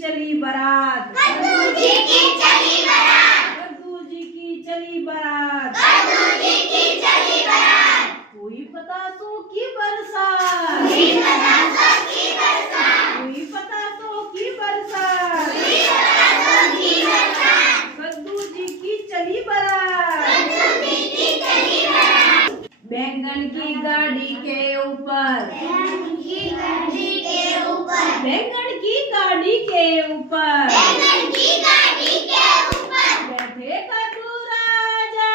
चली बारात, कद्दू जी की चली बारात, कद्दू जी की चली बारात, कद्दू जी की चली बारात, हुई पतासों की बरसात, हुई पतासों की बरसात, हुई पतासों की बरसात, हुई पतासों की बरसात, कद्दू जी की चली बारात, कद्दू जी की चली बारात, बैंगन की गाड़ी के ऊपर, बैंगन की गाड़ी के ऊपर, बैंगन की गाड़ी के ऊपर, बैंगन की गाड़ी के ऊपर, बैठे कद्दू राजा,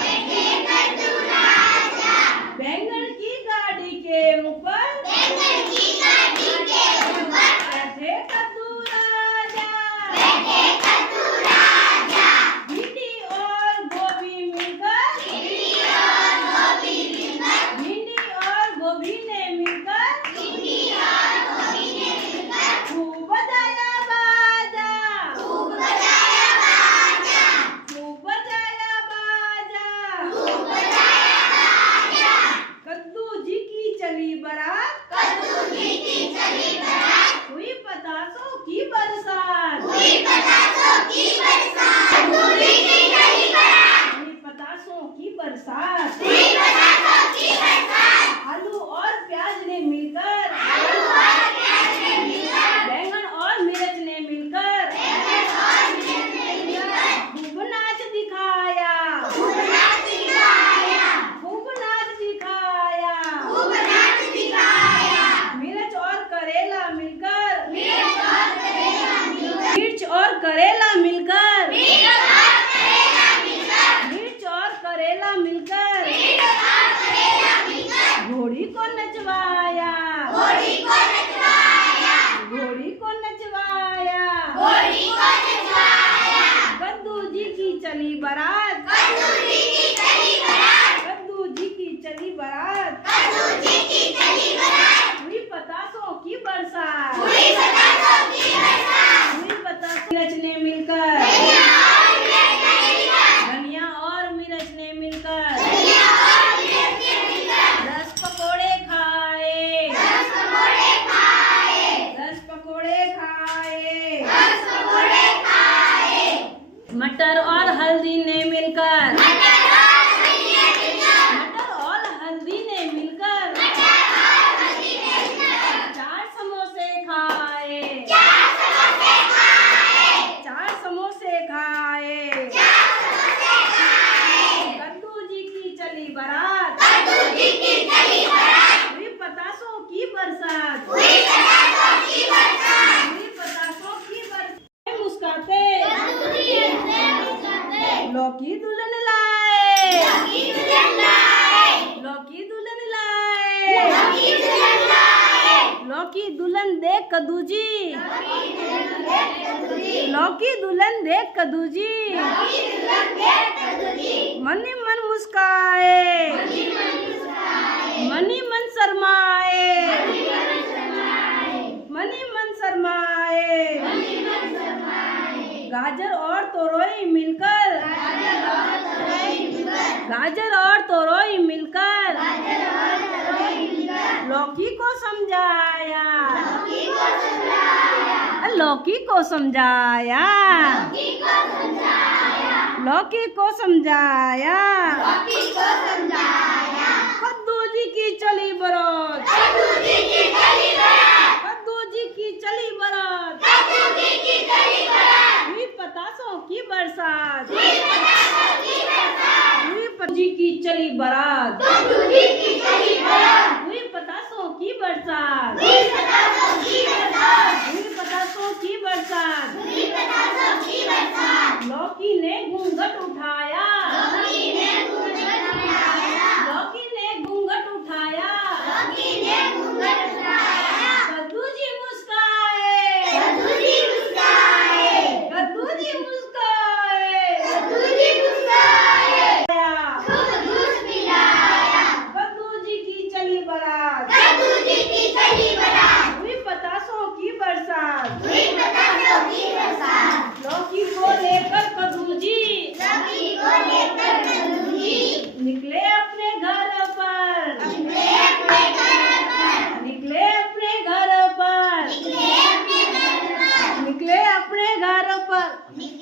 बैठे कद्दू राजा, बैंगन की गाड़ी के ऊपर, बैंगन की गाड़ी के ऊपर, बैठे कद्दू राजा, बैठे कद्दू राजा, भिंडी और गोभी मिलकर, भिंडी और गोभी मिलकर, भिंडी और गोभी ने मिलकर भिंडी और गोभी ने मिलकर, खूब बजाया बाजा, खूब बजाया बाजा, खूब बजाया बाजा, खूब बजाया बाजा, कद्दू जी की चली बारात, कद्दू जी की चली बारात, हुई पतासों की बरसात, हुई पतासों की बरसात, कद्दू जी की चली बारात, हुई पतासों की बरसात, हुई पतासों की बरसात, आलू और प्याज ने मिलकर, आलू और प्याज ने मिलकर, बैंगन और मिर्च ने मिलकर बैंगन और मिर्च ने मिलकर, खूब नाच दिखाया, खूब नाच दिखाया, खूब नाच दिखाया, खूब नाच दिखाया, मिर्च और करेला मिलकर, मिर्च और करेला मिलकर, मिर्च और करेला मिलकर, मिर्च और करेला मिलकर, मिर्च और करेला मिलकर मिर्च और करेला मिलकर, घोड़ी को नचवाया, घोड़ी को नचवाया, घोड़ी को नचवाया, घोड़ी को नचवाया, कद्दू जी की चली बारात, कद्दू जी की चली बारात, कद्दू जी की चली बारात, कद्दू जी की चली बारात, हुई पतासों की बरसात, हुई पतासों की बरसात, हुई पतासों मिर्च ने मिलकर, धनिया और मिर्च ने मिलकर, धनिया और मिर्च ने मिलकर धनिया और मिर्च ने मिलकर, 10 पकोड़े खाए, 10 पकोड़े खाए, 10 पकोड़े खाए, 10 पकोड़े खाए, मटर और हल्दी ने मिलकर, मटर और हल्दी ने मिलकर, मटर और हल्दी ने मिलकर मटर और हल्दी ने मिलकर, 4 समोसे खाए, 4 समोसे खाए, 4 समोसे खाए, 4 समोसे खाए, कद्दू जी की चली बारात, कद्दू जी की चली बारात, हुई पतासों की बरसात, हुई पतासों की बरसात, हुई पतासों की बरसात, मुस्काते कद्दू जी हंसते मुस्कुराते, लौकी दुल्हन लाए, लौकी दुल्हन लाए, लौकी दुल्हन लाए, लौकी दुल्हन लाए, लौकी दुल्हन देख कद्दू जी, लौकी दुल्हन देख कद्दू जी, लौकी दुल्हन देख कद्दू जी, लौकी दुल्हन देख कद्दू जी, मन ही मन मुस्काए, मनी मन मुस्कुराए, मन ही मन शर्माए, मनी मन शर्माए, मन ही मन शर्माए, मनी मन शर्माए, गाजर और तोरई मिलकर, गाजर और तरोई मिलकर, गाजर और तोरई मिलकर गाजर और तरोई मिलकर, लौकी को समझाया, लौकी को समझाया, लौकी को समझाया, लौकी को समझाया, लौकी को समझाया, लौकी को समझाया, कद्दू जी की चली बारात, कद्दू जी की चली बारात, कद्दू जी की चली बारात, कद्दू जी की चली बारात, हुई पतासों की बरसात, हुई पतासों की बरसात, हुई पतासों जी की चली बारात, कद्दू जी की चली बारात, हुई पतासों की बरसात, हुई पतासों की बरसात, हुई पतासों की बरसात, हुई पतासों की बरसात, लौकी ने घूंघट उठाया, लौकी ने घूंघट उठाया, लौकी ने घूंघट उठाया, लौकी ने घूंघट उठाया, कद्दू जी मुस्काए, कद्दू जी मुस्कुराए, कद्दू जी मुस्काए, कद्दू जी मुस्कुराए, आया, खूब जूस पिलाया, कद्दू जी की चली बारात, कद्दू जी की चली बारात, हुई पतासों की बरसात, हुई पतासों की बरसात, लौकी को लेकर कद्दू जी लौकी को लेकर कद्दू जी निकले अपने घर पर, निकले अपने घर पर, निकले अपने घर पर, निकले अपने घर पर, निकले अपने घर पर, निकले